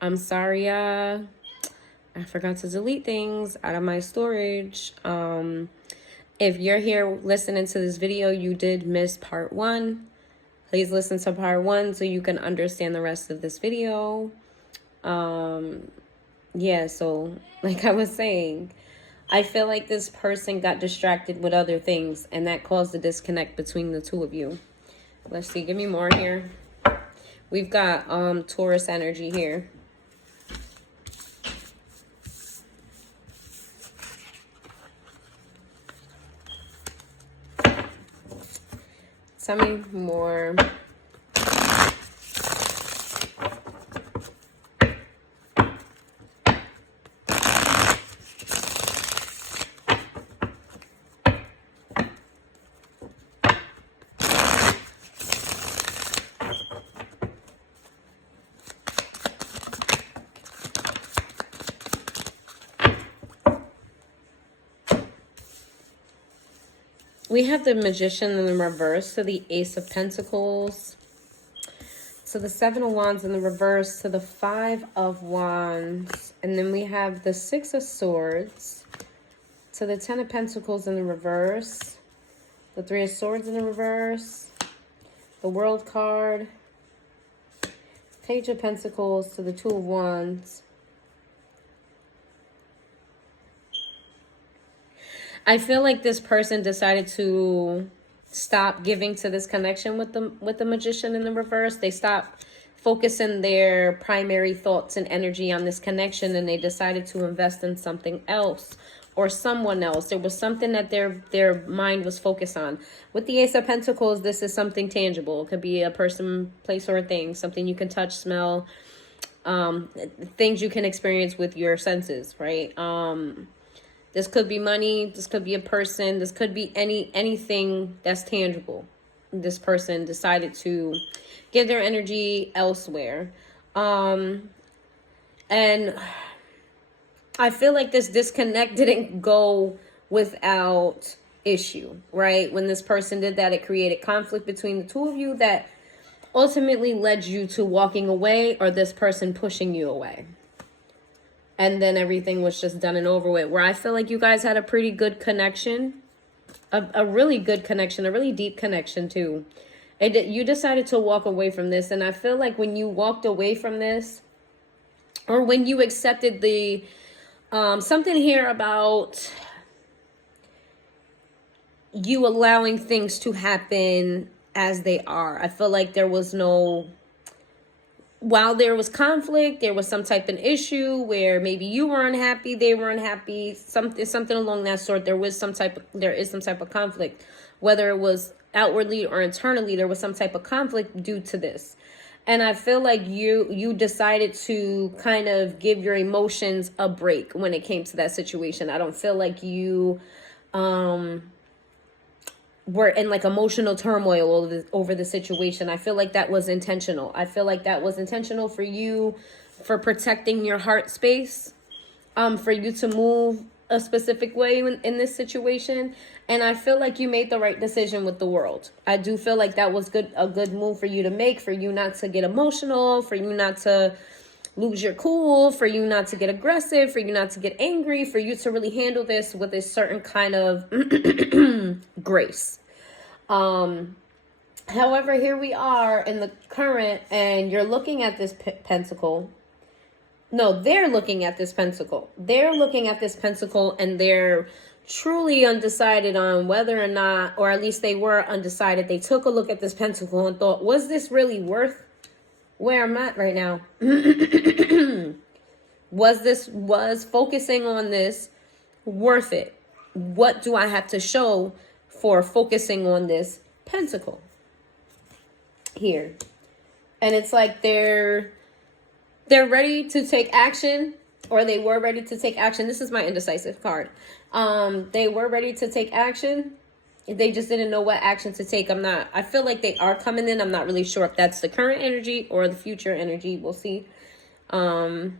I'm sorry, I forgot to delete things out of my storage. If you're here listening to this video, you did miss part 1. Please listen to part 1 so you can understand the rest of this video. Yeah, so like I was saying, I feel like this person got distracted with other things, and that caused a disconnect between the two of you. Let's see, give me more here. We've got Taurus energy here. Tell me more. We have the Magician in the reverse, so the Ace of Pentacles, so the Seven of Wands in the reverse, to the Five of Wands, and then we have the Six of Swords, to the Ten of Pentacles in the reverse, the Three of Swords in the reverse, the World card, Page of Pentacles, to the Two of Wands. I feel like this person decided to stop giving to this connection with the Magician in the reverse. They stopped focusing their primary thoughts and energy on this connection, and they decided to invest in something else or someone else. There was something that their mind was focused on. With the Ace of Pentacles, this is something tangible. It could be a person, place, or a thing, something you can touch, smell, things you can experience with your senses, right? This could be money. This could be a person. This could be anything that's tangible. This person decided to give their energy elsewhere. And I feel like this disconnect didn't go without issue, right? When this person did that, it created conflict between the two of you that ultimately led you to walking away, or this person pushing you away. And then everything was just done and over with, where I feel like you guys had a pretty good connection, a really good connection, a really deep connection too. You decided to walk away from this. And I feel like when you walked away from this, or when you accepted the, something here about you allowing things to happen as they are. I feel like there was no, while there was conflict, there was some type of issue where maybe you were unhappy, they were unhappy, something along that sort. There is some type of conflict, whether it was outwardly or internally. There was some type of conflict due to this. And I feel like you decided to kind of give your emotions a break when it came to that situation. I don't feel like you were in like emotional turmoil over the situation. I feel like that was intentional. I feel like that was intentional for you, for protecting your heart space, for you to move a specific way in this situation. And I feel like you made the right decision with the world. I do feel like that was a good move for you to make, for you not to get emotional, for you not to lose your cool, for you not to get aggressive, for you not to get angry, for you to really handle this with a certain kind of grace. However, here we are in the current, and you're looking at this pentacle. No, they're looking at this pentacle. They're looking at this pentacle, and they're truly undecided on whether or not, or at least they were undecided. They took a look at this pentacle and thought, was this really worth where I'm at right now? Was focusing on this worth it? What do I have to show for focusing on this pentacle here? And it's like they're ready to take action, or they were ready to take action. This is my indecisive card. They were ready to take action. They just didn't know what action to take. I feel like they are coming in. I'm not really sure if that's the current energy or the future energy. We'll see. No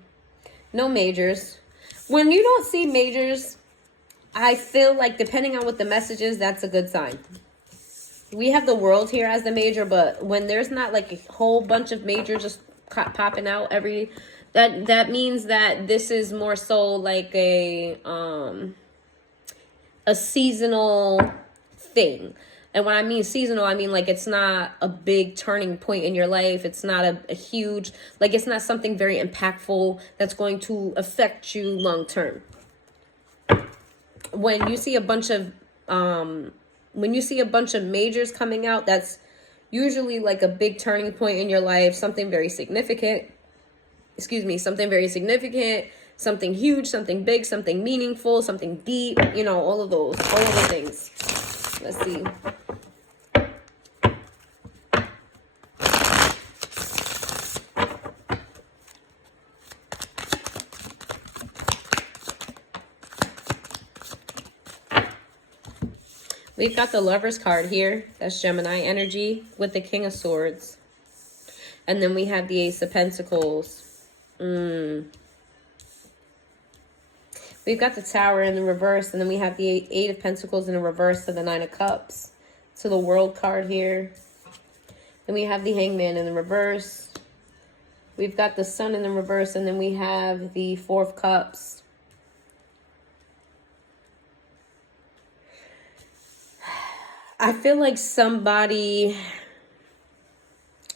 majors. When you don't see majors, I feel like depending on what the message is, that's a good sign. We have the World here as the major, but when there's not like a whole bunch of major just popping out every, that means that this is more so like a seasonal thing. And when I mean seasonal, I mean like it's not a big turning point in your life. It's not a huge, like it's not something very impactful that's going to affect you long term. When you see a bunch of majors coming out, that's usually like a big turning point in your life, something very significant. Something very significant, something huge, something big, something meaningful, something deep, you know, all of the things. Let's see. We've got the Lovers card here. That's Gemini energy with the King of Swords. And then we have the Ace of Pentacles. We've got the Tower in the reverse. And then we have the Eight of Pentacles in the reverse to the Nine of Cups. To the World card here. Then we have the Hangman in the reverse. We've got the Sun in the reverse. And then we have the Four of Cups. I feel like somebody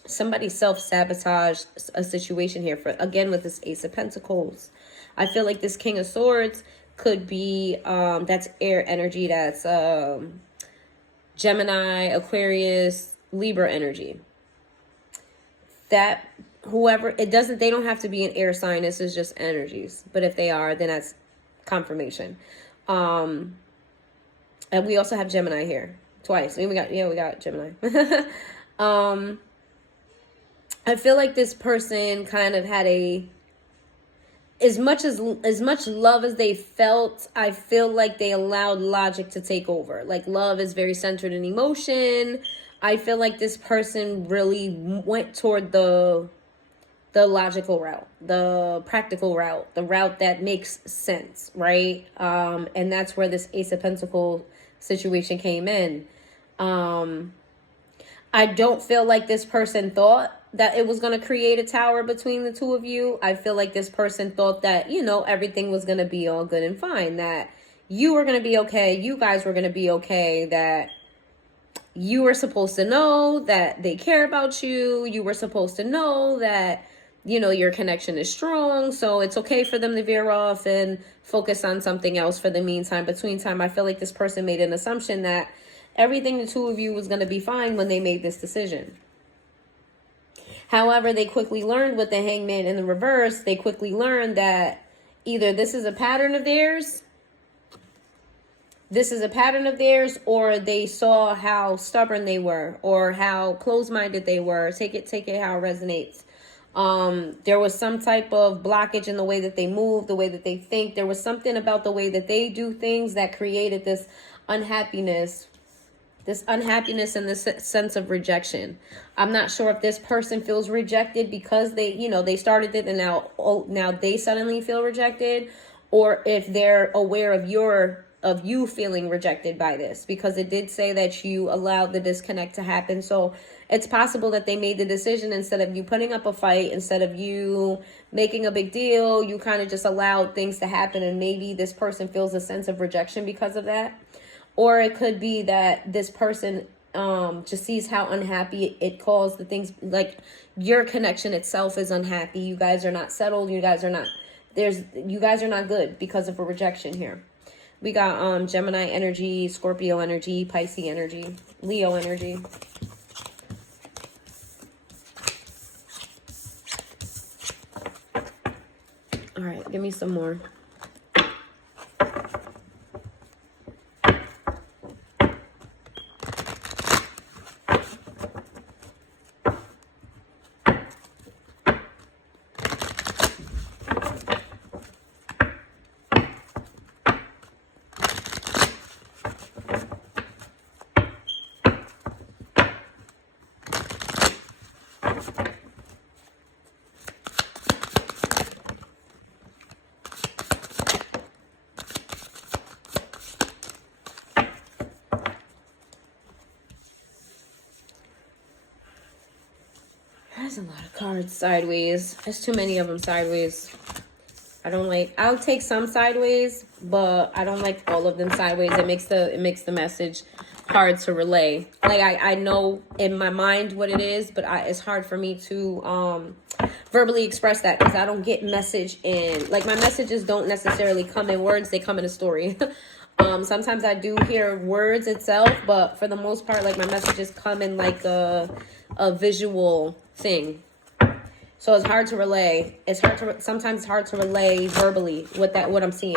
self-sabotaged a situation here, for again with this Ace of Pentacles. I feel like this King of Swords could be that's air energy, that's Gemini, Aquarius, Libra energy. That whoever, they don't have to be an air sign. This is just energies. But if they are, then that's confirmation. And we also have Gemini here. Twice. We got Gemini. I feel like this person kind of had as much love as they felt, I feel like they allowed logic to take over. Like love is very centered in emotion. I feel like this person really went toward the logical route, the practical route, the route that makes sense, right? And that's where this Ace of Pentacles situation came in. I don't feel like this person thought that it was going to create a tower between the two of you. I feel like this person thought that, you know, everything was going to be all good and fine, that you were going to be okay, you guys were going to be okay, that you were supposed to know that they care about you, you were supposed to know that, you know, your connection is strong, so it's okay for them to veer off and focus on something else for the meantime. Between time, I feel like this person made an assumption that everything the two of you was going to be fine when they made this decision. However, they quickly learned with the Hangman in the reverse, they quickly learned that either this is a pattern of theirs, or they saw how stubborn they were or how closed-minded they were. Take it how it resonates. There was some type of blockage in the way that they move, the way that they think. There was something about the way that they do things that created this unhappiness and this sense of rejection. I'm not sure if this person feels rejected because they started it and now they suddenly feel rejected, or if they're aware of you feeling rejected by this, because it did say that you allowed the disconnect to happen. So it's possible that they made the decision, instead of you putting up a fight, instead of you making a big deal, you kind of just allowed things to happen, and maybe this person feels a sense of rejection because of that. Or it could be that this person just sees how unhappy it caused the things, like your connection itself is unhappy. You guys are not settled. You guys are not good because of a rejection here. We got Gemini energy, Scorpio energy, Pisces energy, Leo energy. All right, give me some more. That's a lot of cards sideways. There's too many of them sideways. I'll take some sideways, but I don't like all of them sideways. It makes the message hard to relay. Like I know in my mind what it is, but it's hard for me to verbally express that because I don't get message in, like, my messages don't necessarily come in words, they come in a story. Sometimes I do hear words itself, but for the most part, like, my messages come in like a visual thing. So it's hard to relay. Sometimes it's hard to relay verbally what I'm seeing.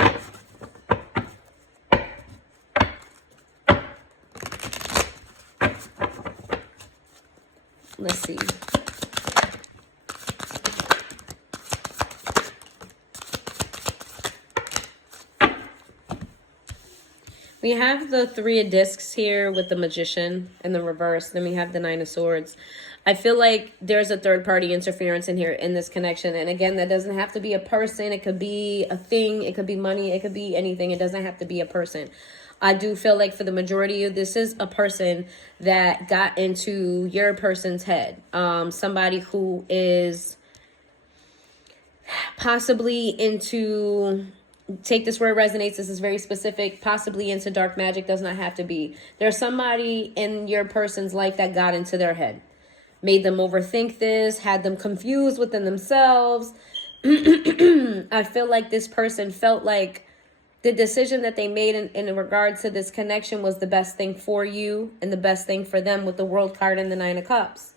Let's see. We have the Three of Discs here with the Magician in the reverse. Then we have the Nine of Swords. I feel like there's a third party interference in here in this connection. And again, that doesn't have to be a person. It could be a thing. It could be money. It could be anything. It doesn't have to be a person. I do feel like for the majority of this is a person that got into your person's head. Somebody who is possibly into, take this where it resonates, this is very specific, possibly into dark magic, does not have to be. There's somebody in your person's life that got into their head, made them overthink this, had them confused within themselves. I feel like this person felt like the decision that they made in regards to this connection was the best thing for you and the best thing for them with the World card and the Nine of Cups.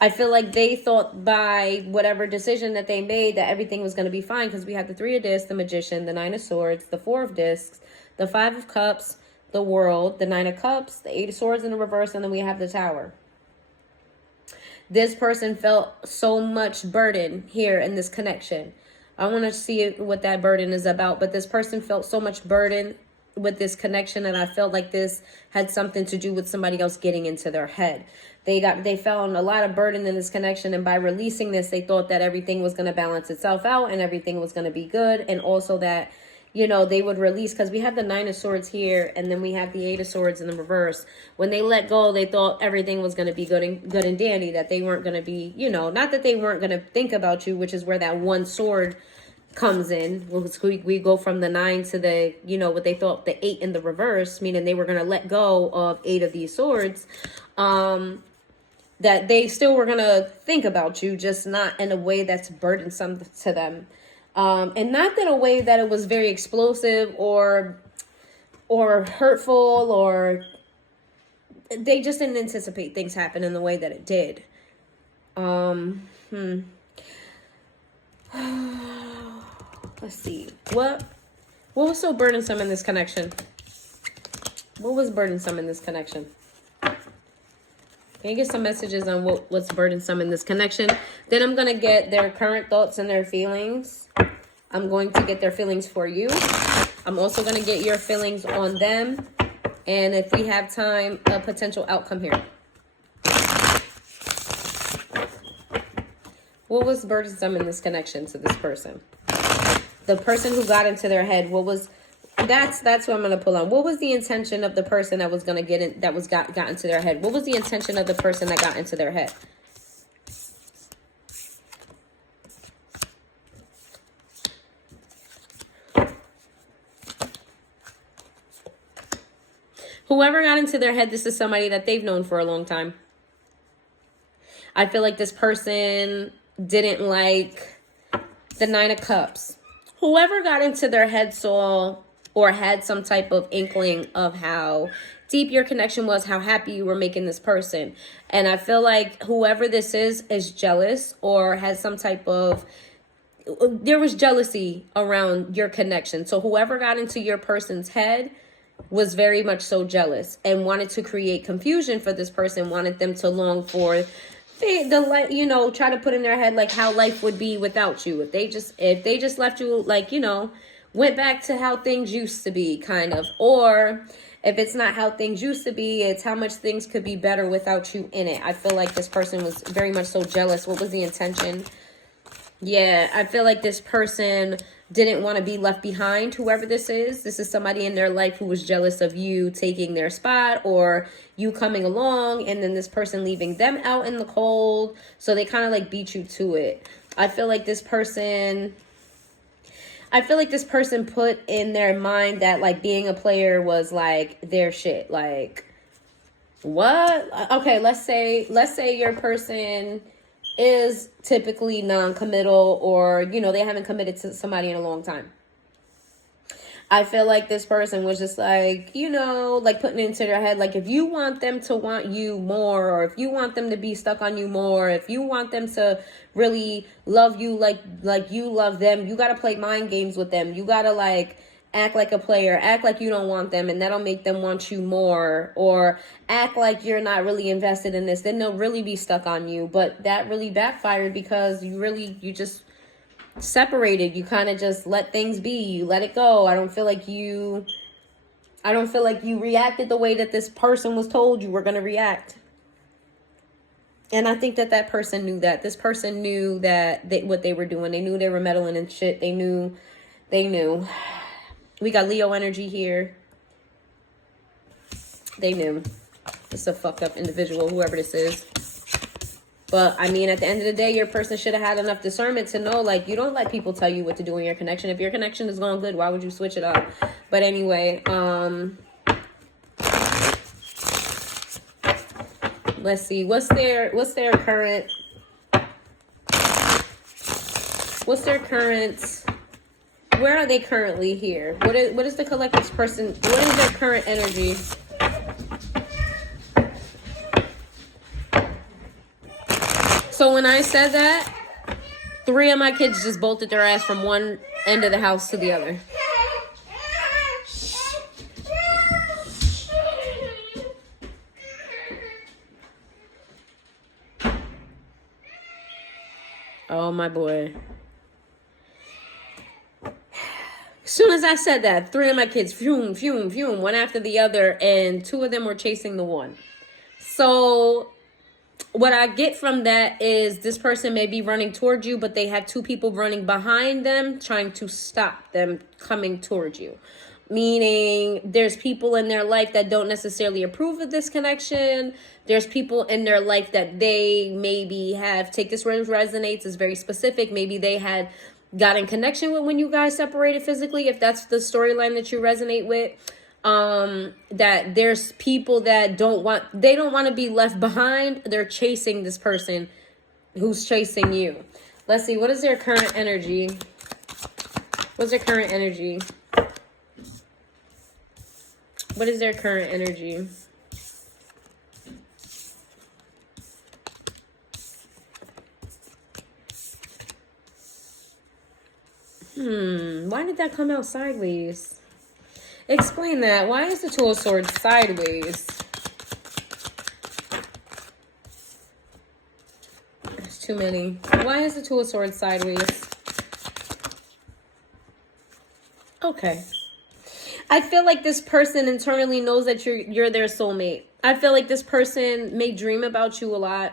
I feel like they thought by whatever decision that they made that everything was going to be fine, because we have the Three of Discs, the Magician, the Nine of Swords, the Four of Discs, the Five of Cups, the World, the Nine of Cups, the Eight of Swords in the reverse, and then we have the Tower. This person felt so much burden here in this connection. I want to see what that burden is about, but this person felt so much burden with this connection, and I felt like this had something to do with somebody else getting into their head. They found a lot of burden in this connection, and by releasing this, they thought that everything was going to balance itself out and everything was going to be good, and also that, you know, they would release, because we have the Nine of Swords here, and then we have the Eight of Swords in the reverse. When they let go, they thought everything was going to be good and dandy, that they weren't going to be, you know, not that they weren't going to think about you, which is where that one sword comes in. We go from the 9 to the, you know, what they thought the 8 in the reverse, meaning they were going to let go of 8 of these swords. That they still were going to think about you, just not in a way that's burdensome to them. And not in a way that it was very explosive or hurtful, or they just didn't anticipate things happen in the way that it did. Let's see. What was so burdensome in this connection? What was burdensome in this connection? Can you get some messages on what's burdensome in this connection? Then I'm going to get their current thoughts and their feelings. I'm going to get their feelings for you. I'm also going to get your feelings on them. And if we have time, a potential outcome here. What was burdensome in this connection to this person? The person who got into their head, what was... That's what I'm going to pull on. What was the intention of the person that was going to get in, that was got into their head? What was the intention of the person that got into their head? Whoever got into their head, this is somebody that they've known for a long time. I feel like this person didn't like the Nine of Cups. Whoever got into their head saw or had some type of inkling of how deep your connection was, how happy you were making this person. And I feel like whoever this is jealous or has some type of, there was jealousy around your connection. So whoever got into your person's head was very much so jealous and wanted to create confusion for this person, wanted them to long for you know, try to put in their head like how life would be without you. If they just left you, like, you know, went back to how things used to be, kind of. Or if it's not how things used to be, it's how much things could be better without you in it. I feel like this person was very much so jealous. What was the intention? Yeah, I feel like this person didn't want to be left behind, whoever this is. This is somebody in their life who was jealous of you taking their spot or you coming along and then this person leaving them out in the cold. So they kind of like beat you to it. I feel like this person put in their mind that like being a player was like their shit. Like, what? Okay, let's say your person is typically non-committal, or they haven't committed to somebody in a long time. I feel like this person was just like, like putting it into their head, like if you want them to want you more, or if you want them to be stuck on you more, if you want them to really love you like you love them, you got to play mind games with them. You got to like act like a player, act like you don't want them, and that'll make them want you more, or act like you're not really invested in this, then they'll really be stuck on you. But that really backfired because you just separated. You kind of just let things be. You let it go. I don't feel like you reacted the way that this person was told you were going to react. And I think that person knew that. This person knew that what they were doing. They knew they were meddling in shit. They knew. We got Leo energy here. They knew. It's a fucked up individual, whoever this is. But, I mean, at the end of the day, your person should have had enough discernment to know, like, you don't let people tell you what to do in your connection. If your connection is going good, why would you switch it up? But anyway, let's see. What's their current... Where are they currently here? What is the collective's person? What is their current energy? So when I said that, 3 of my kids just bolted their ass from one end of the house to the other. Oh, my boy. As soon as I said that, 3 of my kids, fume, one after the other, and 2 of them were chasing the one. So what I get from that is this person may be running towards you, but they have 2 people running behind them trying to stop them coming towards you. Meaning there's people in their life that don't necessarily approve of this connection. There's people in their life that they maybe take this word resonates, is very specific. Maybe they had got in connection with when you guys separated physically, if that's the storyline that you resonate with. That there's people that don't want to be left behind. They're chasing this person who's chasing you. Let's see, what is their current energy? What's their current energy? What is their current energy? Why did that come out sideways? Explain that. Why is the 2 of Swords sideways? There's too many. Why is the 2 of Swords sideways? Okay. I feel like this person internally knows that you're their soulmate. I feel like this person may dream about you a lot.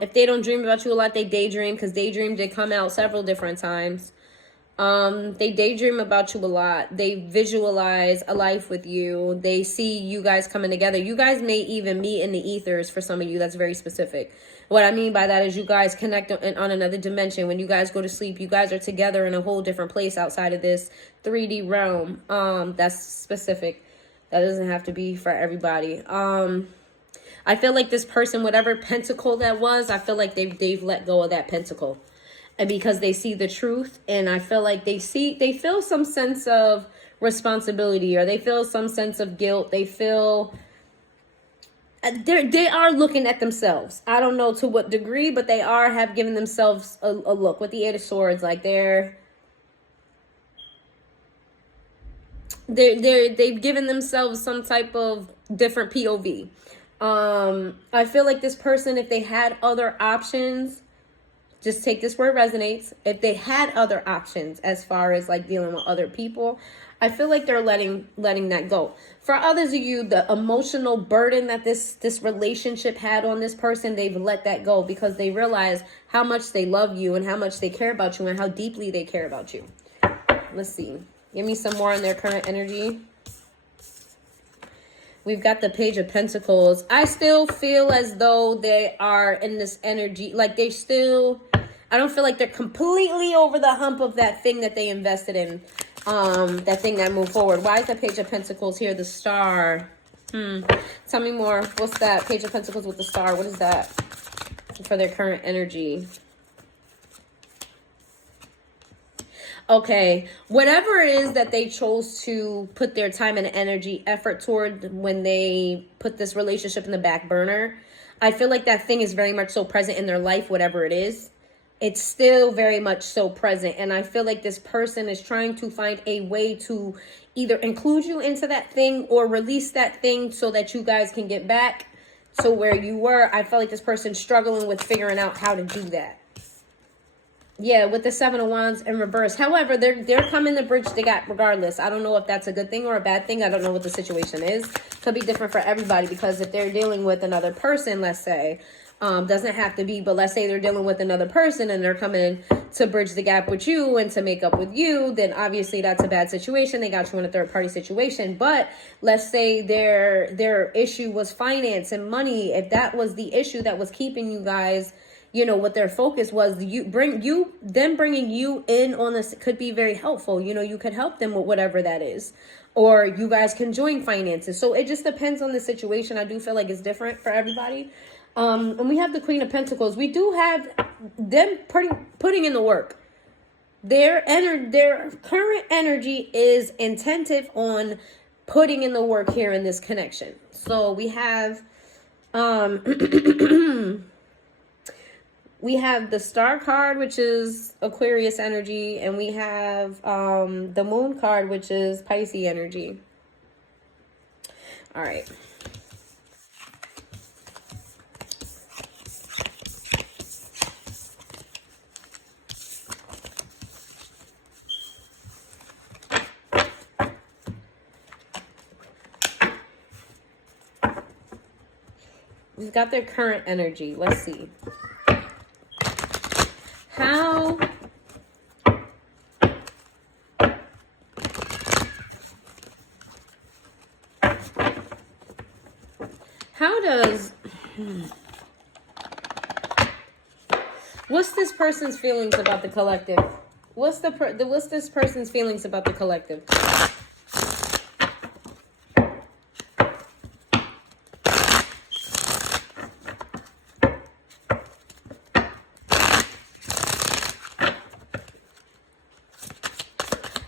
If they don't dream about you a lot, they daydream, because daydream did come out several different times. They daydream about you a lot. They visualize a life with you. They see you guys coming together. You guys may even meet in the ethers for some of you. That's very specific. What I mean by that is you guys connect on another dimension. When you guys go to sleep, you guys are together in a whole different place outside of this 3D realm. That's specific. That doesn't have to be for everybody. I feel like this person, whatever pentacle that was, I feel like they've let go of that pentacle. And because they see the truth, and I feel like they feel some sense of responsibility, or they feel some sense of guilt. They feel they are looking at themselves. I don't know to what degree, but they have given themselves a look with the 8 of Swords. Like they've given themselves some type of different POV. I feel like this person, if they had other options, just take this word resonates. If they had other options as far as like dealing with other people, I feel like they're letting that go. For others of you, the emotional burden that this relationship had on this person, they've let that go because they realize how much they love you and how much they care about you and how deeply they care about you. Let's see. Give me some more on their current energy. We've got the Page of Pentacles. I still feel as though they are in this energy. Like they still, I don't feel like they're completely over the hump of that thing that they invested in. That thing that moved forward. Why is the Page of Pentacles here? The Star. Tell me more. What's that? Page of Pentacles with the Star. What is that for their current energy? Okay, whatever it is that they chose to put their time and energy, effort toward when they put this relationship in the back burner, I feel like that thing is very much so present in their life, whatever it is. It's still very much so present. And I feel like this person is trying to find a way to either include you into that thing or release that thing so that you guys can get back to where you were. I feel like this person's struggling with figuring out how to do that. Yeah, with the Seven of Wands in reverse. However, they're coming to bridge the gap regardless. I don't know if that's a good thing or a bad thing. I don't know what the situation is. Could be different for everybody because if they're dealing with another person, let's say, doesn't have to be, but let's say they're dealing with another person and they're coming to bridge the gap with you and to make up with you, then obviously that's a bad situation. They got you in a third party situation. But let's say their issue was finance and money. If that was the issue that was keeping you guys, you know, what their focus was, bringing you in on this could be very helpful. You know, you could help them with whatever that is, or you guys can join finances. So it just depends on the situation. I do feel like it's different for everybody. And we have the Queen of Pentacles. We do have them putting in the work. Their current energy is intentive on putting in the work here in this connection. So we have, we have the Star card, which is Aquarius energy, and we have the Moon card, which is Pisces energy. All right. We've got their current energy. Let's see. How does what's this person's feelings about the collective? What's this person's feelings about the collective?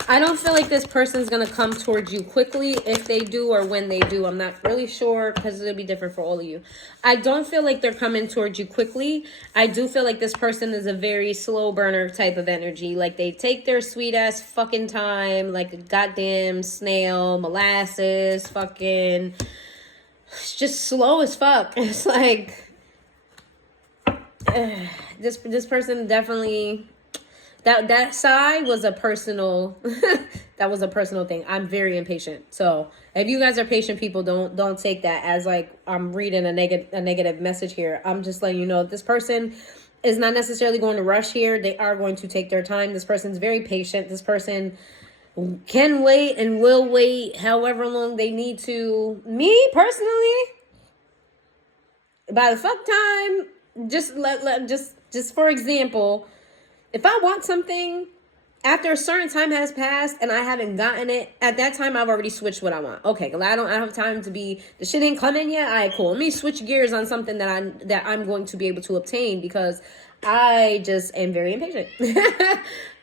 I don't feel like this person's going to come towards you quickly. If they do or when they do, I'm not really sure because it'll be different for all of you. I don't feel like they're coming towards you quickly. I do feel like this person is a very slow burner type of energy. Like they take their sweet ass fucking time, like a goddamn snail, molasses, fucking, it's just slow as fuck. It's like, this person definitely... That side was a personal that was a personal thing. I'm very impatient. So if you guys are patient people, don't take that as like I'm reading a negative message here. I'm just letting you know this person is not necessarily going to rush here. They are going to take their time. This person's very patient. This person can wait and will wait however long they need to. Me personally, by the fuck time, just for example, if I want something, after a certain time has passed and I haven't gotten it, at that time I've already switched what I want. Okay, well, I don't have time to be, the shit ain't coming yet. All right, cool. Let me switch gears on something that I'm going to be able to obtain because I just am very impatient.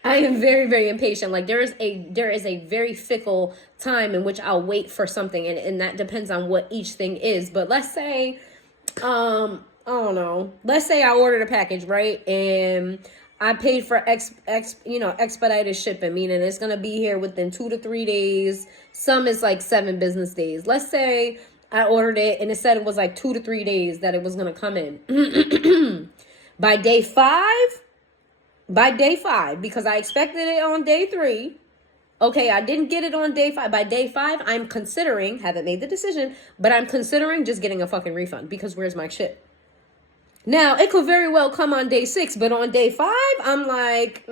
I am very, very impatient. Like there is a very fickle time in which I'll wait for something, and that depends on what each thing is. But let's say, I don't know. Let's say I ordered a package, right? And I paid for expedited shipping, meaning it's going to be here within 2 to 3 days. Some is like 7 business days. Let's say I ordered it and it said it was like 2 to 3 days that it was going to come in. By day 5, because I expected it on day 3, Okay, I didn't get it on day 5. By day 5, I'm considering, haven't made the decision, but I'm considering just getting a fucking refund because where's my shit? Now, it could very well come on day 6, but on day 5, I'm like,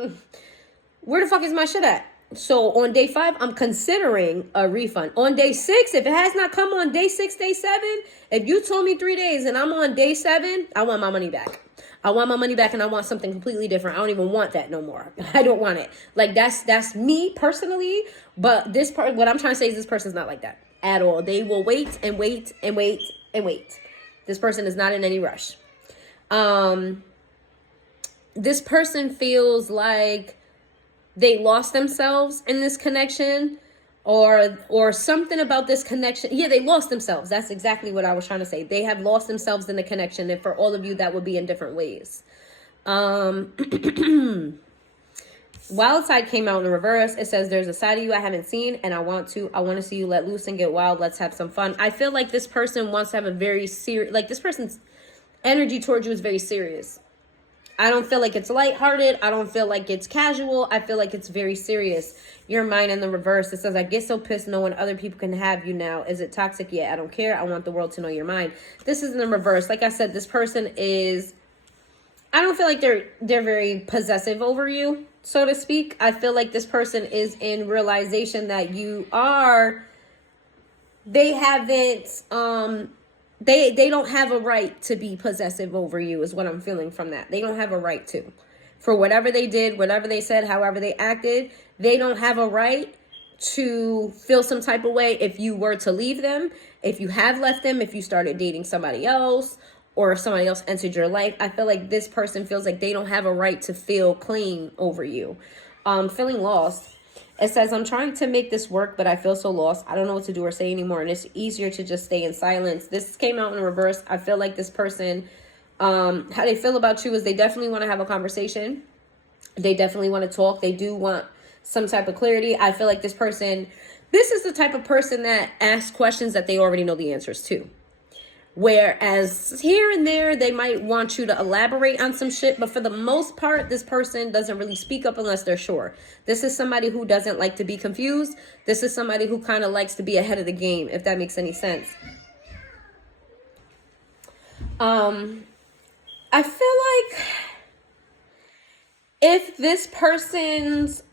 where the fuck is my shit at? So on day 5, I'm considering a refund. On day 6, if it has not come on day 6, day 7, if you told me 3 days and I'm on day 7, I want my money back. I want my money back and I want something completely different. I don't even want that no more. I don't want it. Like that's me personally, but this part, what I'm trying to say is this person's not like that at all. They will wait and wait and wait and wait. This person is not in any rush. This person feels like they lost themselves in this connection, or something about this connection. Yeah, they lost themselves. That's exactly what I was trying to say. They have lost themselves in the connection, and for all of you, that would be in different ways. Wild side came out in the reverse. It says there's a side of you I haven't seen, and I want to see you let loose and get wild. Let's have some fun. I feel like this person wants to have a very serious, like this person's energy towards you is very serious. I don't feel like it's lighthearted. I don't feel like it's casual. I feel like it's very serious. Your mind in the reverse. It says, I get so pissed knowing other people can have you now. Is it toxic? Yeah, I don't care. I want the world to know your mind. This is in the reverse. Like I said, this person is, I don't feel like they're very possessive over you, so to speak. I feel like this person is in realization that you are, they haven't, they don't have a right to be possessive over you is what I'm feeling from that. They don't have a right to. For whatever they did, whatever they said, however they acted, they don't have a right to feel some type of way if you were to leave them, if you have left them, if you started dating somebody else, or if somebody else entered your life. I feel like this person feels like they don't have a right to feel clean over you. Feeling lost. It says, I'm trying to make this work, but I feel so lost. I don't know what to do or say anymore. And it's easier to just stay in silence. This came out in reverse. I feel like this person, how they feel about you is they definitely want to have a conversation. They definitely want to talk. They do want some type of clarity. I feel like this person, this is the type of person that asks questions that they already know the answers to. Whereas here and there, they might want you to elaborate on some shit. But for the most part, this person doesn't really speak up unless they're sure. This is somebody who doesn't like to be confused. This is somebody who kind of likes to be ahead of the game, if that makes any sense. I feel like if this person's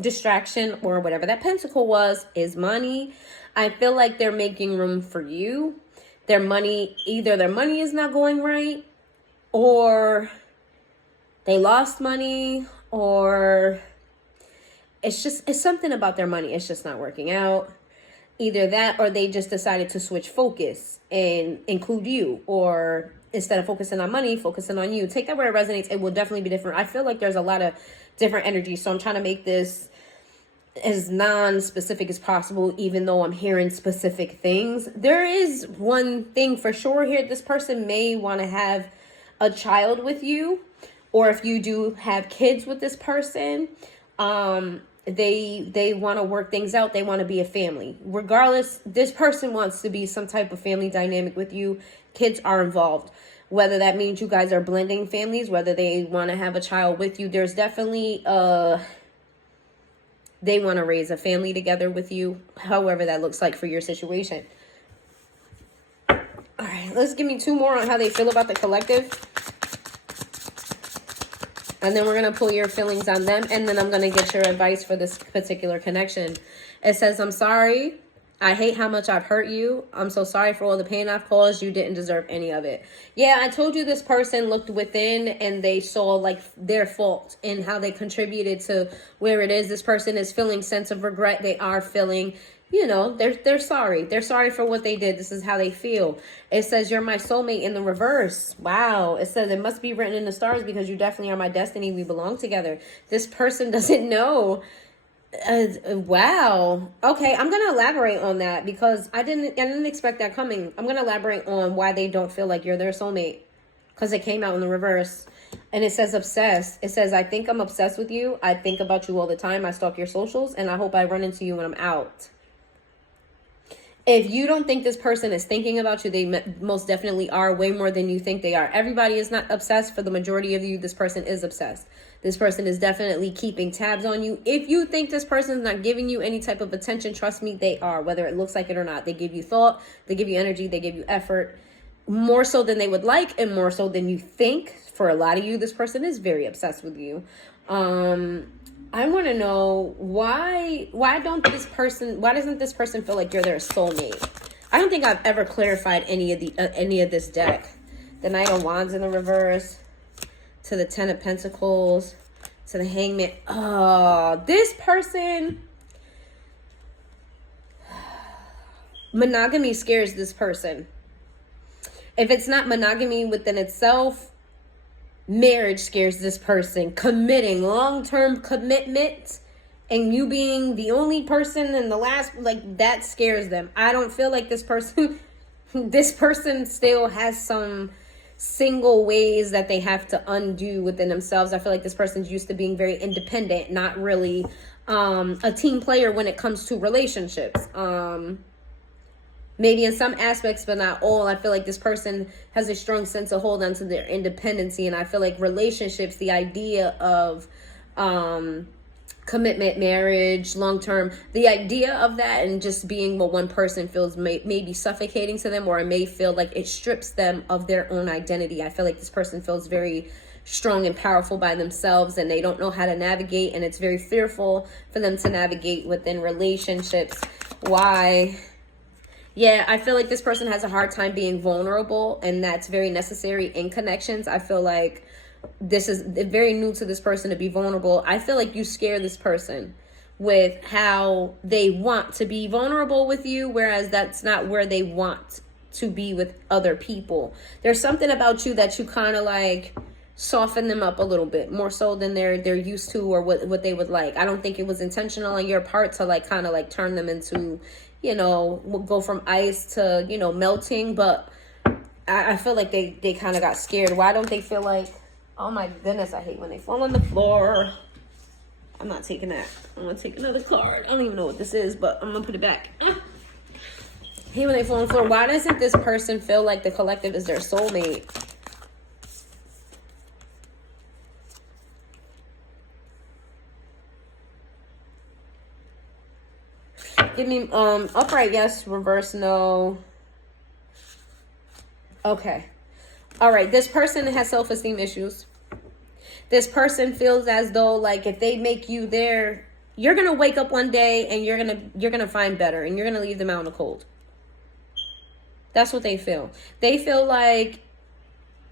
distraction or whatever that pentacle was is money, I feel like they're making room for you. Their money, either their money is not going right, or they lost money, or it's something about their money. It's just not working out. Either that, or they just decided to switch focus and include you, or instead of focusing on money, focusing on you. Take that where it resonates. It will definitely be different. I feel like there's a lot of different energies. So I'm trying to make this as non-specific as possible, even though I'm hearing specific things. There is one thing for sure here. This person may want to have a child with you, or if you do have kids with this person, they want to work things out. They want to be a family. Regardless, this person wants to be some type of family dynamic with you. Kids are involved. Whether that means you guys are blending families, whether they want to have a child with you, there's definitely they want to raise a family together with you, however that looks like for your situation. All right, let's give me 2 more on how they feel about the collective. And then we're going to pull your feelings on them. And then I'm going to get your advice for this particular connection. It says, I'm sorry. I hate how much I've hurt you. I'm so sorry for all the pain I've caused. You didn't deserve any of it. Yeah, I told you this person looked within and they saw like their fault and how they contributed to where it is. This person is feeling sense of regret. They are feeling, you know, they're sorry. They're sorry for what they did. This is how they feel. It says, you're my soulmate in the reverse. Wow. It says, it must be written in the stars because you definitely are my destiny. We belong together. This person doesn't know. Wow. Okay, I'm gonna elaborate on that because I didn't expect that coming. I'm gonna elaborate on why they don't feel like you're their soulmate, because it came out in the reverse. And it says obsessed. It says, I think I'm obsessed with you. I think about you all the time. I stalk your socials and I hope I run into you when I'm out. If you don't think this person is thinking about you, they most definitely are, way more than you think they are. Everybody is not obsessed. For the majority of you, this person is obsessed. This person is definitely keeping tabs on you. If you think this person is not giving you any type of attention, trust me, they are, whether it looks like it or not. They give you thought, they give you energy, they give you effort, more so than they would like and more so than you think. For a lot of you, this person is very obsessed with you. I want to know why doesn't this person feel like you're their soulmate? I don't think I've ever clarified any of this deck. The Knight of Wands in the reverse, to the Ten of Pentacles, to the Hangman. Oh, this person, monogamy scares this person. If it's not monogamy within itself, marriage scares this person. Committing long-term commitment and you being the only person and the last, like, that scares them. I don't feel like this person still has some single ways that they have to undo within themselves. I feel like this person's used to being very independent, not really a team player when it comes to relationships. Maybe in some aspects, but not all. I feel like this person has a strong sense of hold on to their independency. And I feel like relationships, the idea of commitment, marriage, long-term, the idea of that and just being what one person feels may be suffocating to them, or it may feel like it strips them of their own identity. I feel like this person feels very strong and powerful by themselves and they don't know how to navigate, and it's very fearful for them to navigate within relationships. Why? Yeah, I feel like this person has a hard time being vulnerable, and that's very necessary in connections. I feel like this is very new to this person to be vulnerable. I feel like you scare this person with how they want to be vulnerable with you, whereas that's not where they want to be with other people. There's something about you that you kind of like soften them up a little bit more so than they're used to, or what they would like. I don't think it was intentional on your part to like kind of like turn them into, you know, go from ice to, you know, melting. But I feel like they kind of got scared. Why don't they feel like, oh my goodness, I hate when they fall on the floor. I'm not taking that. I'm going to take another card. I don't even know what this is, but I'm going to put it back. I hate when they fall on the floor. Why doesn't this person feel like the collective is their soulmate? Give me upright, yes. Reverse, no. Okay. All right. This person has self-esteem issues. This person feels as though like if they make you there, you're gonna wake up one day and you're gonna find better, and you're gonna leave them out in the cold. That's what they feel. They feel like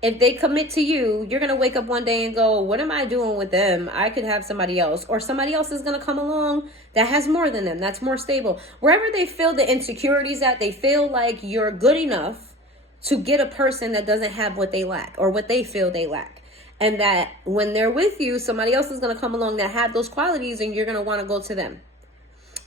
if they commit to you, you're going to wake up one day and go, what am I doing with them? I could have somebody else. Or somebody else is going to come along that has more than them, that's more stable. Wherever they feel the insecurities at, they feel like you're good enough to get a person that doesn't have what they lack or what they feel they lack. And that when they're with you, somebody else is going to come along that have those qualities and you're going to want to go to them.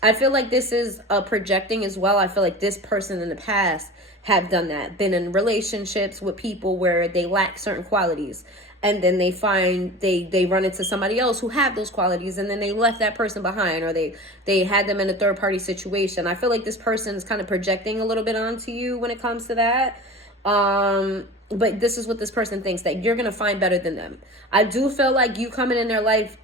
I feel like this is projecting as well. I feel like this person in the past have done that, been in relationships with people where they lack certain qualities, and then they find they run into somebody else who have those qualities, and then they left that person behind, or they had them in a third party situation. I feel like this person is kind of projecting a little bit onto you when it comes to that. But this is what this person thinks, that you're going to find better than them. I do feel like you coming in their life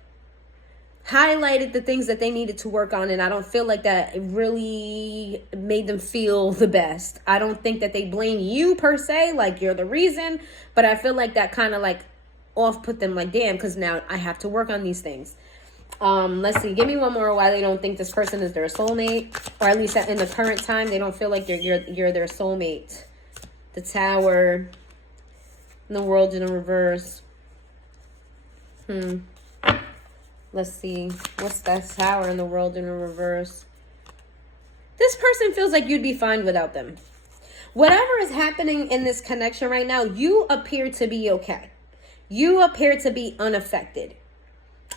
highlighted the things that they needed to work on, and I don't feel like that really made them feel the best. I don't think that they blame you per se, like you're the reason, but I feel like that kind of like off put them, like, damn, because now I have to work on these things. Let's see, give me one more why they don't think this person is their soulmate, or at least in the current time they don't feel like you're their soulmate. The Tower, and the World in reverse. Let's see. What's that Tower in the World in reverse? This person feels like you'd be fine without them. Whatever is happening in this connection right now, you appear to be okay. You appear to be unaffected.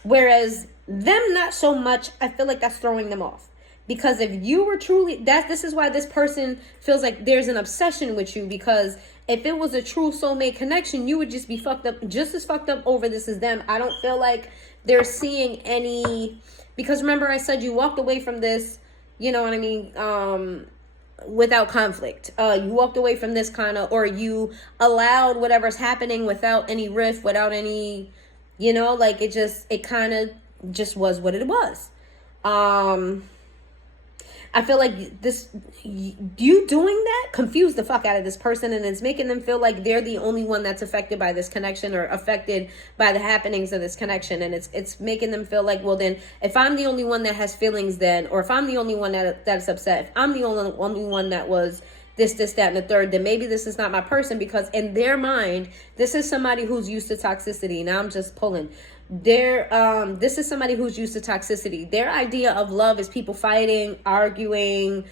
Whereas them not so much, I feel like that's throwing them off. Because if you were truly, this is why this person feels like there's an obsession with you, because if it was a true soulmate connection, you would just be fucked up, just as fucked up over this as them. I don't feel like they're seeing any, because remember I said you walked away from this, you know what I mean, without conflict. You walked away from this kind of, or you allowed whatever's happening without any rift, without any, like it kind of just was what it was. I feel like you doing that confused the fuck out of this person, and it's making them feel like they're the only one that's affected by this connection or affected by the happenings of this connection. And it's making them feel like, well, then if I'm the only one that has feelings then, or if I'm the only one that's upset, if I'm the only one that was this, that, and the third, then maybe this is not my person, because in their mind, this is somebody who's used to toxicity. Now I'm just pulling. This is somebody who's used to toxicity. Their idea of love is people fighting, arguing,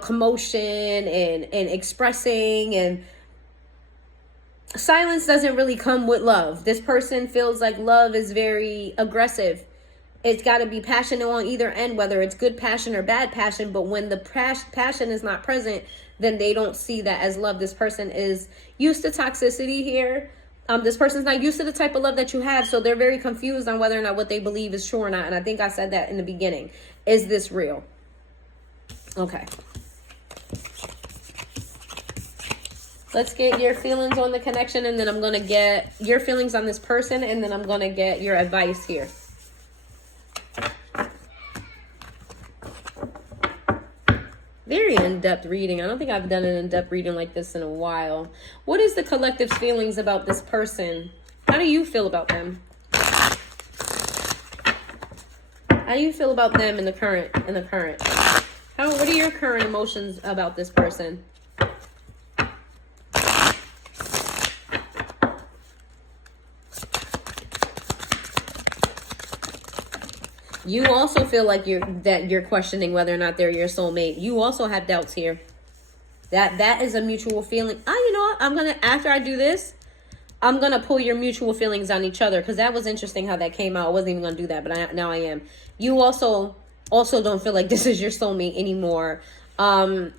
commotion and expressing, and silence doesn't really come with love. This person feels like love is very aggressive. It's got to be passionate on either end, whether it's good passion or bad passion. But when the passion is not present, then they don't see that as love. This person is used to toxicity here. This person's not used to the type of love that you have, so they're very confused on whether or not what they believe is true or not. And I think I said that in the beginning. Is this real? Okay. Let's get your feelings on the connection, and then I'm going to get your feelings on this person, and then I'm going to get your advice here. Very in-depth reading. I don't think I've done an in-depth reading like this in a while. What is the collective's feelings about this person? How do you feel about them? How do you feel about them in the current? What are your current emotions about this person? You also feel like you're questioning whether or not they're your soulmate. You also have doubts here. That is a mutual feeling. You know what? After I do this, I'm gonna pull your mutual feelings on each other, because that was interesting how that came out. I wasn't even gonna do that, but now I am. You also don't feel like this is your soulmate anymore. And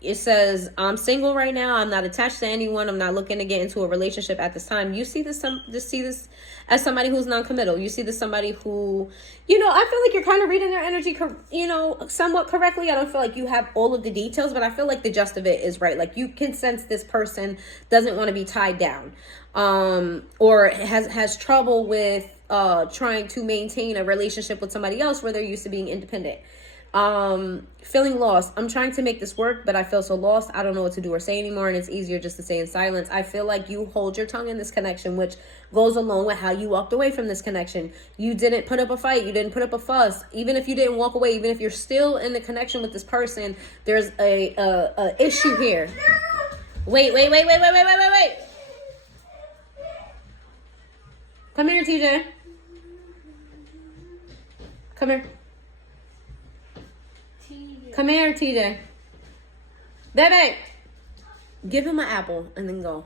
it says, I'm single right now. I'm not attached to anyone. I'm not looking to get into a relationship at this time. You see this as somebody who's non-committal. You see this somebody who, I feel like you're kind of reading their energy, somewhat correctly. I don't feel like you have all of the details, but I feel like the gist of it is right. Like, you can sense this person doesn't want to be tied down, or has trouble with trying to maintain a relationship with somebody else where they're used to being independent. Feeling lost. I'm trying to make this work, but I feel so lost. I don't know what to do or say anymore, and it's easier just to stay in silence. I feel like you hold your tongue in this connection, which goes along with how you walked away from this connection. You didn't put up a fight. You didn't put up a fuss. Even if you didn't walk away, even if you're still in the connection with this person, there's a issue here. Wait. Come here, TJ. Come here. Come here, TJ. Baby, give him an apple and then go.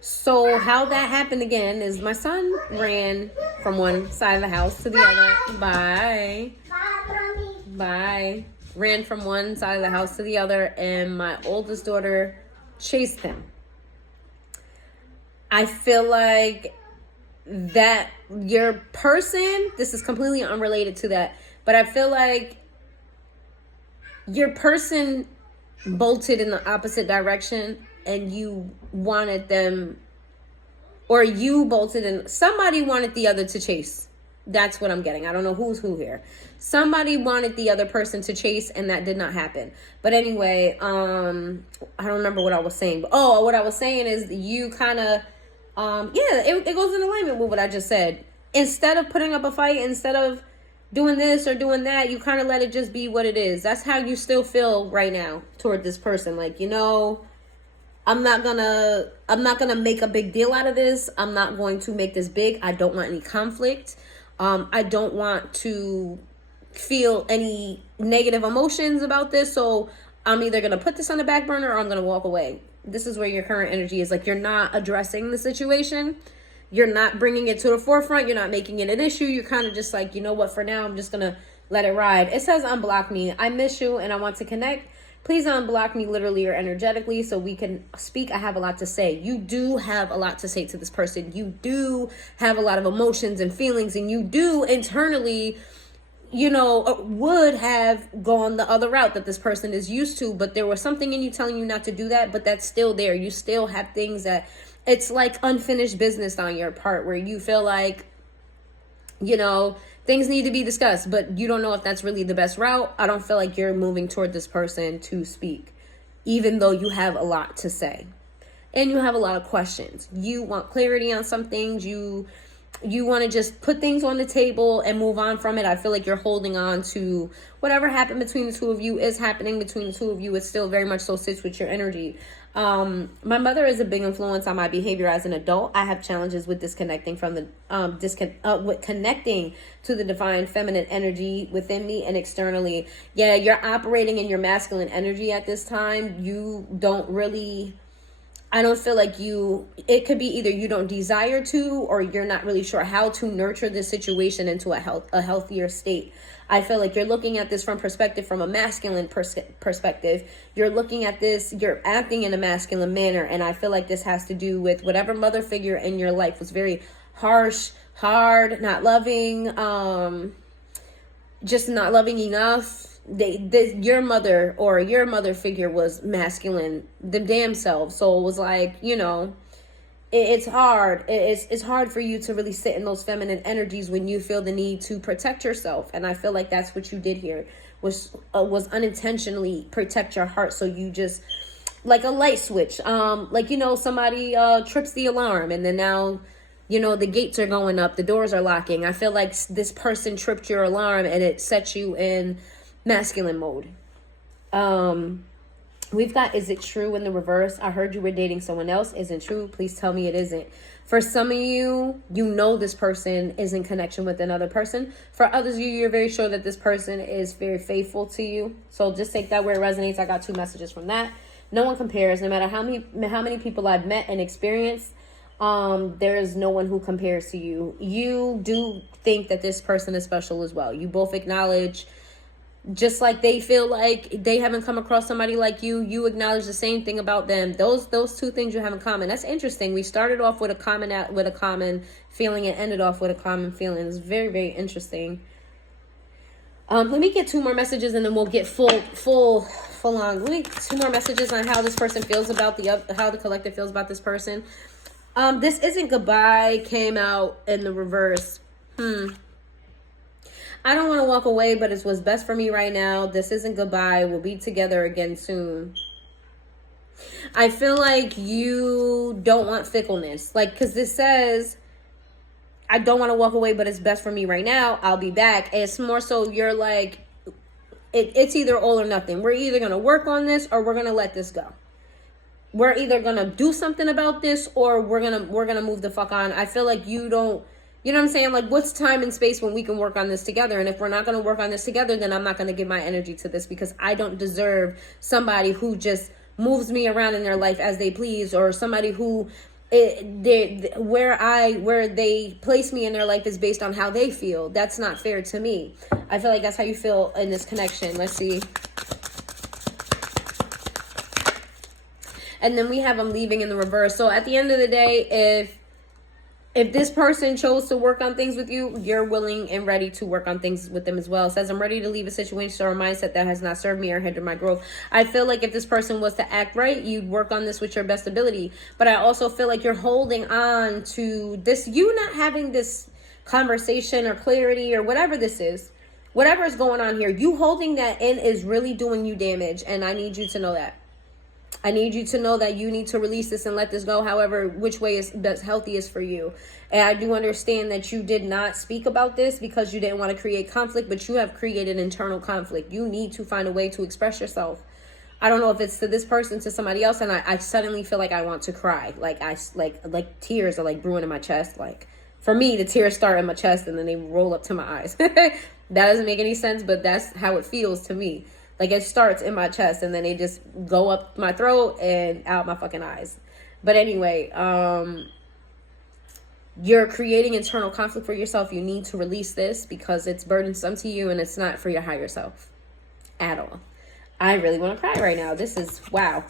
So how that happened again is my son ran from one side of the house to the other. Bye. Ran from one side of the house to the other, and my oldest daughter chased him. I feel like that your person, this is completely unrelated to that, but I feel like your person bolted in the opposite direction, and you wanted them, or you bolted in, somebody wanted the other to chase. That's what I'm getting. I don't know who's who here. Somebody wanted the other person to chase, and that did not happen. But anyway, I don't remember what I was saying. But what I was saying is you kind of, it goes in alignment with what I just said. Instead of putting up a fight, instead of doing this or doing that, you kind of let it just be what it is. That's how you still feel right now toward this person. Like, I'm not gonna make a big deal out of this. I'm not going to make this big. I don't want any conflict. I don't want to feel any negative emotions about this. So I'm either going to put this on the back burner or I'm going to walk away. This is where your current energy is. Like, you're not addressing the situation. You're not bringing it to the forefront. You're not making it an issue. You're kind of just like, you know what, for now, I'm just going to let it ride. It says unblock me. I miss you and I want to connect. Please unblock me literally or energetically so we can speak. I have a lot to say. You do have a lot to say to this person. You do have a lot of emotions and feelings, and you do internally, would have gone the other route that this person is used to, but there was something in you telling you not to do that, but that's still there. You still have things that, it's like unfinished business on your part where you feel like, things need to be discussed, but you don't know if that's really the best route. I don't feel like you're moving toward this person to speak, even though you have a lot to say and you have a lot of questions. You want clarity on some things. You want to just put things on the table and move on from it. I feel like you're holding on to whatever happened between the two of you is happening between the two of you. It still very much so sits with your energy. My mother is a big influence on my behavior as an adult. I have challenges with disconnecting from the with connecting to the divine feminine energy within me and externally. Yeah, you're operating in your masculine energy at this time. You don't really, I don't feel like it could be either you don't desire to, or you're not really sure how to nurture this situation into a healthier state. I feel like you're looking at this from a masculine perspective. You're looking at this, you're acting in a masculine manner. And I feel like this has to do with whatever mother figure in your life was very harsh, hard, not loving, just not loving enough. Your mother figure was masculine, the damn self. So it was like, it's hard. It's hard for you to really sit in those feminine energies when you feel the need to protect yourself. And I feel like that's what you did here, was unintentionally protect your heart. So you just, like a light switch, somebody trips the alarm, and then now, the gates are going up, the doors are locking. I feel like this person tripped your alarm and it set you in masculine mode. We've got, is it true in the reverse? I heard you were dating someone else. Isn't true? Please tell me it isn't. For some of you, this person is in connection with another person. For others of you, you're very sure that this person is very faithful to you. So just take that where it resonates. I got 2 messages from that. No one compares. No matter how many people I've met and experienced, there is no one who compares to you. You do think that this person is special as well. You both acknowledge, just like they feel like they haven't come across somebody like you acknowledge the same thing about them. Those 2 things you have in common. That's interesting. We started off with a common feeling and ended off with a common feeling. It's very, very interesting. Let me get 2 more messages and then we'll get full on. Let me get 2 more messages on how this person feels about how the collective feels about this person. This isn't goodbye came out in the reverse. I don't want to walk away, but it's what's best for me right now. This isn't goodbye. We'll be together again soon. I feel like you don't want fickleness. Because this says, I don't want to walk away, but it's best for me right now. I'll be back. It's more so you're like, it's either all or nothing. We're either going to work on this or we're going to let this go. We're either going to do something about this or we're going to move the fuck on. I feel like you don't, you know what I'm saying? Like, what's time and space when we can work on this together? And if we're not going to work on this together, then I'm not going to give my energy to this, because I don't deserve somebody who just moves me around in their life as they please, or somebody who where they place me in their life is based on how they feel. That's not fair to me. I feel like that's how you feel in this connection. Let's see. And then we have them leaving in the reverse. So at the end of the day, if this person chose to work on things with you, you're willing and ready to work on things with them as well. It says, I'm ready to leave a situation or a mindset that has not served me or hindered my growth. I feel like if this person was to act right, you'd work on this with your best ability. But I also feel like you're holding on to this, you not having this conversation or clarity or whatever this is. Whatever is going on here, you holding that in is really doing you damage. And I need you to know that. I need you to know that you need to release this and let this go, however, which way is best healthiest for you. And I do understand that you did not speak about this because you didn't want to create conflict, but you have created internal conflict. You need to find a way to express yourself. I don't know if it's to this person, to somebody else, and I suddenly feel like I want to cry. Like tears are like brewing in my chest. Like, for me, the tears start in my chest and then they roll up to my eyes. That doesn't make any sense, but that's how it feels to me. Like, it starts in my chest and then they just go up my throat and out my fucking eyes. But anyway, you're creating internal conflict for yourself. You need to release this because it's burdensome to you and it's not for your higher self at all. I really want to cry right now. This is, wow.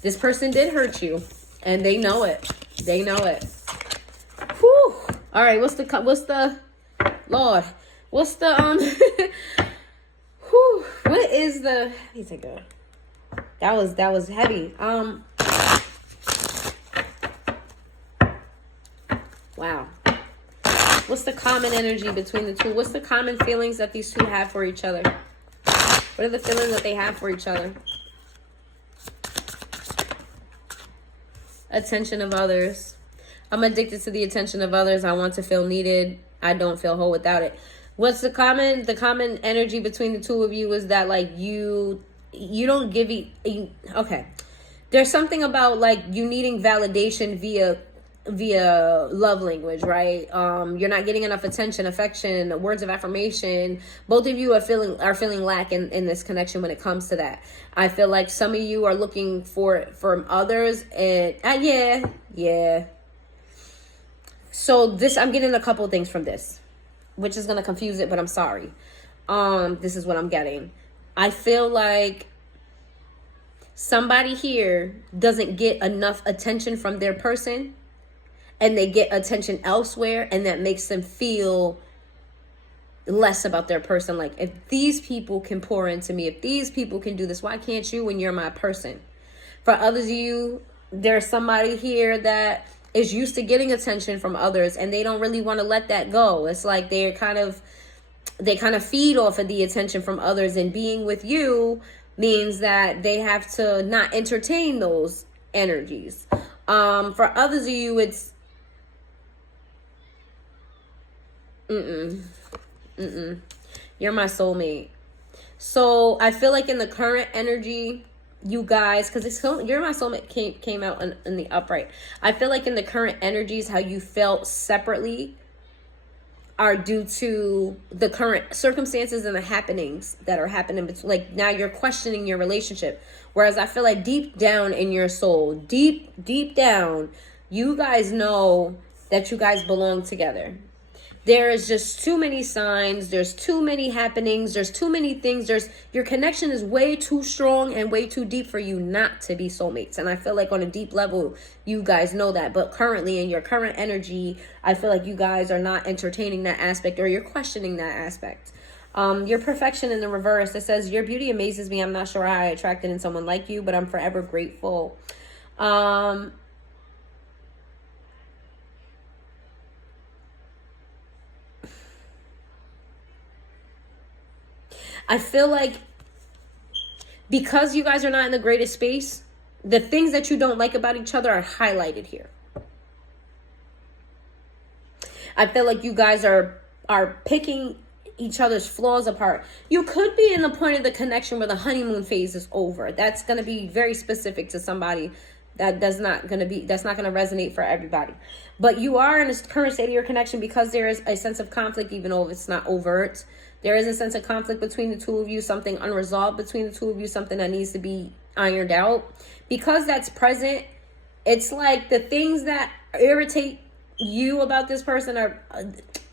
This person did hurt you, and they know it. They know it. Whew. All right, what's the, Lord, what's the, whew, what is the, let me take a, that was heavy. Wow. What's the common energy between the two? What's the common feelings that these two have for each other? What are the feelings that they have for each other? Attention of others. I'm addicted to the attention of others. I want to feel needed. I don't feel whole without it. What's the common energy between the two of you is that, like, you don't give okay. There's something about, like, you needing validation via love language, right? You're not getting enough attention, affection, words of affirmation. Both of you are feeling lack in this connection when it comes to that. I feel like some of you are looking for it from others, and yeah. So this, I'm getting a couple things from this, which is gonna confuse it, but I'm sorry. This is what I'm getting. I feel like somebody here doesn't get enough attention from their person, and they get attention elsewhere, and that makes them feel less about their person. Like, if these people can pour into me, if these people can do this, why can't you when you're my person? For others of you, there's somebody here that is used to getting attention from others, and they don't really want to let that go. It's like they kind of feed off of the attention from others, and being with you means that they have to not entertain those energies. For others of you, it's you're my soulmate. So I feel like in the current energy, you guys, because it's you're my soulmate came out in the upright. I feel like in the current energies, how you felt separately are due to the current circumstances and the happenings that are happening. Like, now you're questioning your relationship. Whereas I feel like deep down in your soul, deep down, you guys know that you guys belong together. There is just too many signs. There's too many happenings. There's too many things. Your connection is way too strong and way too deep for you not to be soulmates. And I feel like on a deep level, you guys know that. But currently, in your current energy, I feel like you guys are not entertaining that aspect, or you're questioning that aspect. Your perfection in the reverse, it says, your beauty amazes me. I'm not sure how I attracted in someone like you, but I'm forever grateful. I feel like because you guys are not in the greatest space, the things that you don't like about each other are highlighted here. I feel like you guys are picking each other's flaws apart. You could be in the point of the connection where the honeymoon phase is over. That's going to be very specific to somebody. That's not going to resonate for everybody. But you are in a current state of your connection because there is a sense of conflict, even though it's not overt. There is a sense of conflict between the two of you, something unresolved between the two of you, something that needs to be ironed out. Because that's present, it's like the things that irritate you about this person are,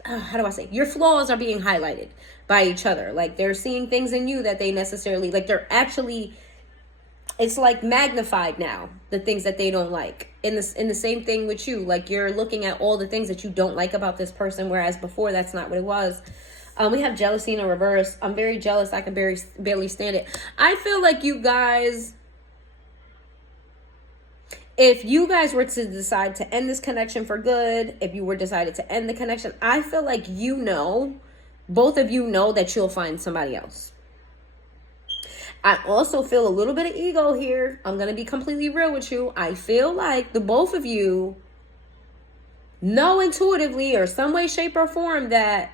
how do I say, your flaws are being highlighted by each other. Like, they're seeing things in you that they necessarily, like, they're actually, it's like magnified now, the things that they don't like. In the same thing with you, like, you're looking at all the things that you don't like about this person, whereas before that's not what it was. We have jealousy in a reverse. I'm very jealous. I can barely stand it. I feel like you guys, if you guys were to decide to end this connection for good, if you were decided to end the connection, I feel like both of you know that you'll find somebody else. I also feel a little bit of ego here. I'm going to be completely real with you. I feel like the both of you know intuitively or some way, shape, or form that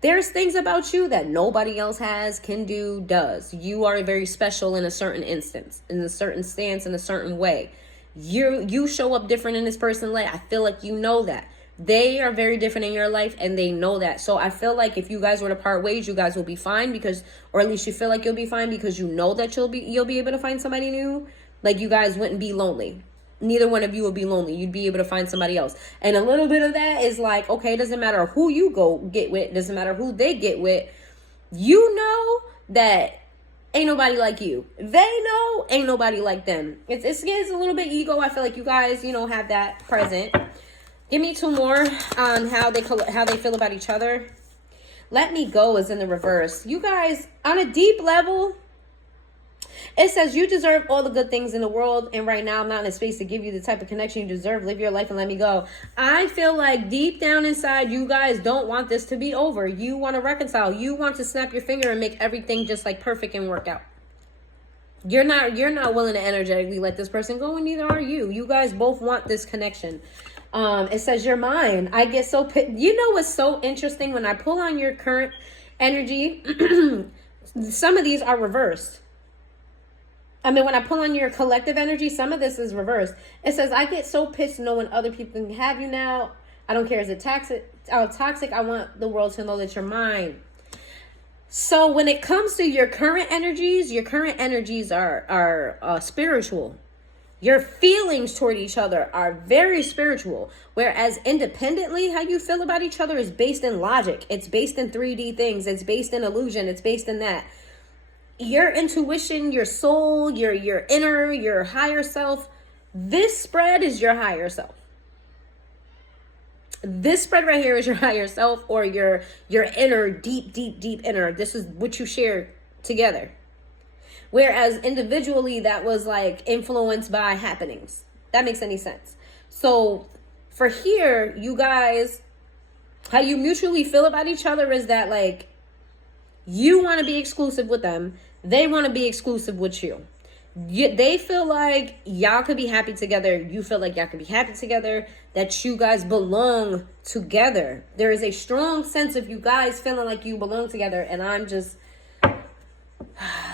there's things about you that nobody else has, can do, does. You are very special in a certain instance, in a certain stance, in a certain way. You show up different in this person's life. I feel like you know that. They are very different in your life, and they know that. So I feel like if you guys were to part ways, you guys will be fine, because, or at least you feel like you'll be fine because you know that you'll be able to find somebody new. Like, you guys wouldn't be lonely. Neither one of you will be lonely. You'd be able to find somebody else. And a little bit of that is like, okay, it doesn't matter who you go get with. It doesn't matter who they get with. You know that ain't nobody like you. They know, ain't nobody like them. It's a little bit ego. I feel like you guys, have that present. Give me 2 more on how they feel about each other. Let me go is in the reverse. You guys, on a deep level, it says you deserve all the good things in the world, and right now I'm not in a space to give you the type of connection you deserve. Live your life and let me go. I feel like deep down inside, you guys don't want this to be over. You want to reconcile. You want to snap your finger and make everything just like perfect and work out. You're not willing to energetically let this person go, and neither are you. You guys both want this connection. It says you're mine. I get so you know what's so interesting? When I pull on your current energy, some of these are reversed. I mean, when I pull on your collective energy, some of this is reversed. It says, I get so pissed knowing other people can have you now. I don't care. Is it toxic? I want the world to know that you're mine. So when it comes to your current energies are spiritual. Your feelings toward each other are very spiritual. Whereas independently, how you feel about each other is based in logic. It's based in 3D things. It's based in illusion. It's based in that. Your intuition, your soul, your inner, your higher self. This spread is your higher self. This spread right here is your higher self, or your inner, deep inner. This is what you share together. Whereas individually, that was like influenced by happenings. That makes any sense? So for here, you guys, how you mutually feel about each other is that like you want to be exclusive with them. They want to be exclusive with you. They feel like y'all could be happy together. You feel like y'all could be happy together. That you guys belong together. There is a strong sense of you guys feeling like you belong together. And I'm just...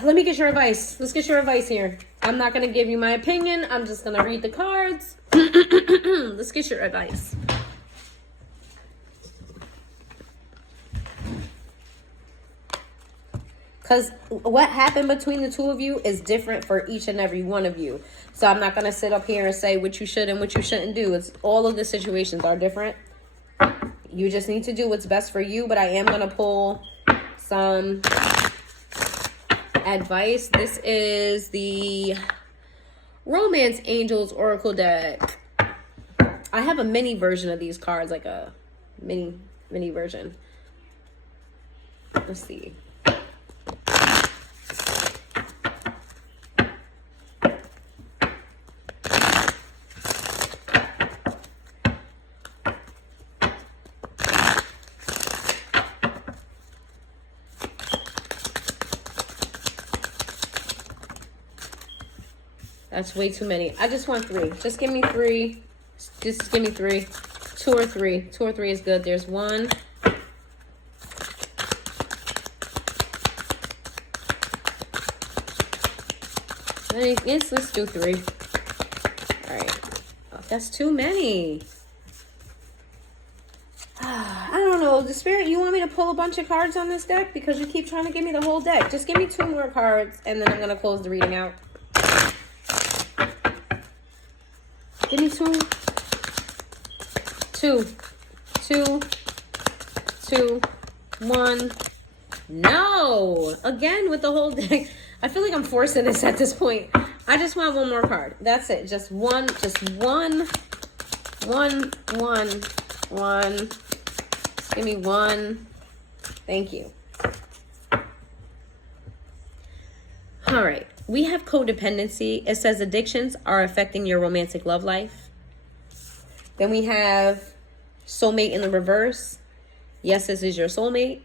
Let me get your advice. Let's get your advice here. I'm not going to give you my opinion. I'm just going to read the cards. Let's get your advice. Because what happened between the two of you is different for each and every one of you. So I'm not going to sit up here and say what you should and what you shouldn't do. It's all of the situations are different. You just need to do what's best for you. But I am going to pull some advice. This is the Romance Angels Oracle deck. I have a mini version of these cards, like a mini version. Let's see. That's way too many. I just want 3. Just give me 3. Just give me 3. 2 or 3. 2 or 3 is good. There's 1. Let's do 3. All right. Oh, that's too many. I don't know. The Spirit, you want me to pull a bunch of cards on this deck? Because you keep trying to give me the whole deck. Just give me 2 more cards, and then I'm going to close the reading out. Give me 2. 2. 2. 2. 1. No! Again with the whole deck. I feel like I'm forcing this at this point. I just want 1 more card. That's it. Just one. Just one. 1. 1. 1. Just give me 1. Thank you. All right. We have codependency. It says addictions are affecting your romantic love life. Then we have soulmate in the reverse. Yes, this is your soulmate.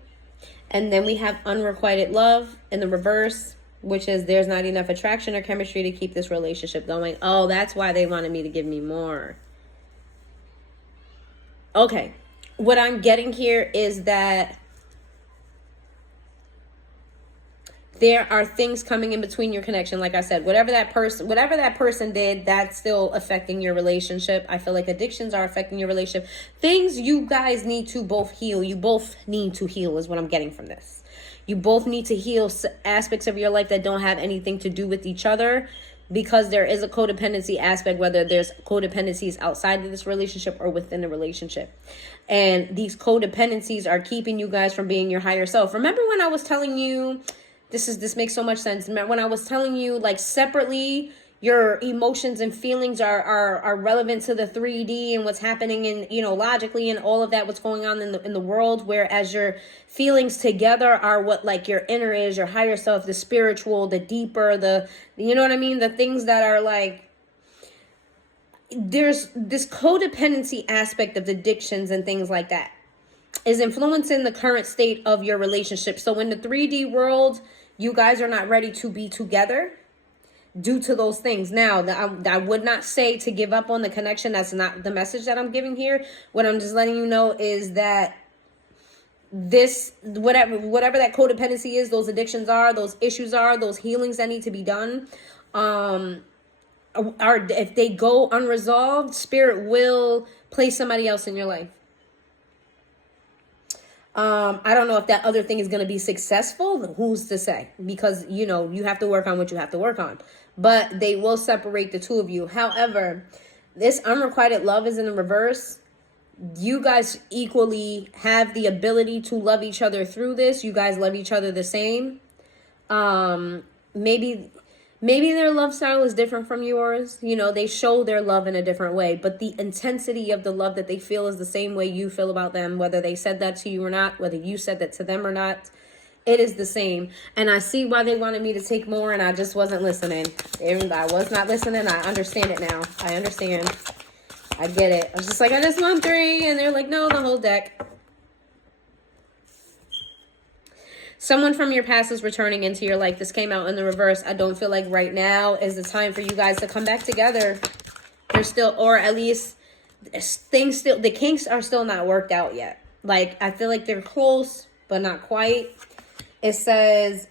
And then we have unrequited love in the reverse, which is there's not enough attraction or chemistry to keep this relationship going. Oh, that's why they wanted me to give me more. Okay. What I'm getting here is that there are things coming in between your connection. Like I said, whatever that person did, that's still affecting your relationship. I feel like addictions are affecting your relationship. Things you guys need to both heal. You both need to heal is what I'm getting from this. You both need to heal aspects of your life that don't have anything to do with each other, because there is a codependency aspect, whether there's codependencies outside of this relationship or within the relationship. And these codependencies are keeping you guys from being your higher self. Remember when I was telling you This makes so much sense. When I was telling you, like, separately, your emotions and feelings are relevant to the 3D and what's happening in, you know, logically and all of that, what's going on in the world, whereas your feelings together are what, like, your inner is, your higher self, the spiritual, the deeper, you know what I mean, the things that are like, there's this codependency aspect of addictions and things like that is influencing the current state of your relationship. So in the 3D world, you guys are not ready to be together due to those things. Now, I would not say to give up on the connection. That's not the message that I'm giving here. What I'm just letting you know is that this, whatever that codependency is, those addictions are, those issues are, those healings that need to be done, are, if they go unresolved, spirit will place somebody else in your life. I don't know if that other thing is going to be successful. Who's to say? Because, you know, you have to work on what you have to work on. But they will separate the two of you. However, this unrequited love is in the reverse. You guys equally have the ability to love each other through this. You guys love each other the same. Maybe their love style is different from yours. You know, they show their love in a different way, but the intensity of the love that they feel is the same way you feel about them, whether they said that to you or not, whether you said that to them or not. It is the same. And I see why they wanted me to take more, and I just wasn't listening. I was not listening. I understand it now. I understand. I get it. I was just like, I just want 3. And they're like, no, the whole deck. Someone from your past is returning into your life. This came out in the reverse. I don't feel like right now is the time for you guys to come back together. There's still, or at least things still, the kinks are still not worked out yet. Like, I feel like they're close, but not quite. It says,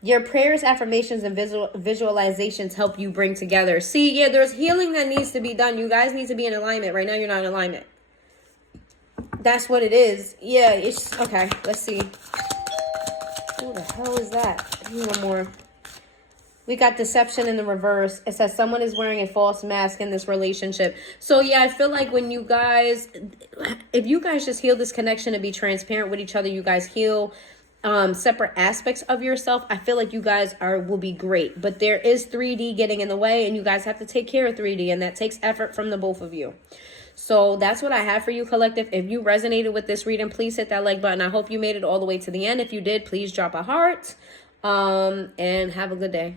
your prayers, affirmations, and visualizations help you bring together. See, yeah, there's healing that needs to be done. You guys need to be in alignment. Right now, you're not in alignment. That's what it is. Yeah, it's, okay, let's see. Who the hell is that? One more. We got deception in the reverse. It says someone is wearing a false mask in this relationship. So yeah, I feel like when you guys, if you guys just heal this connection and be transparent with each other, you guys heal separate aspects of yourself, I feel like you guys will be great. But there is 3D getting in the way, and you guys have to take care of 3D, and that takes effort from the both of you. So that's what I have for you, collective. If you resonated with this reading, please hit that like button. I hope you made it all the way to the end. If you did, please drop a heart. And have a good day.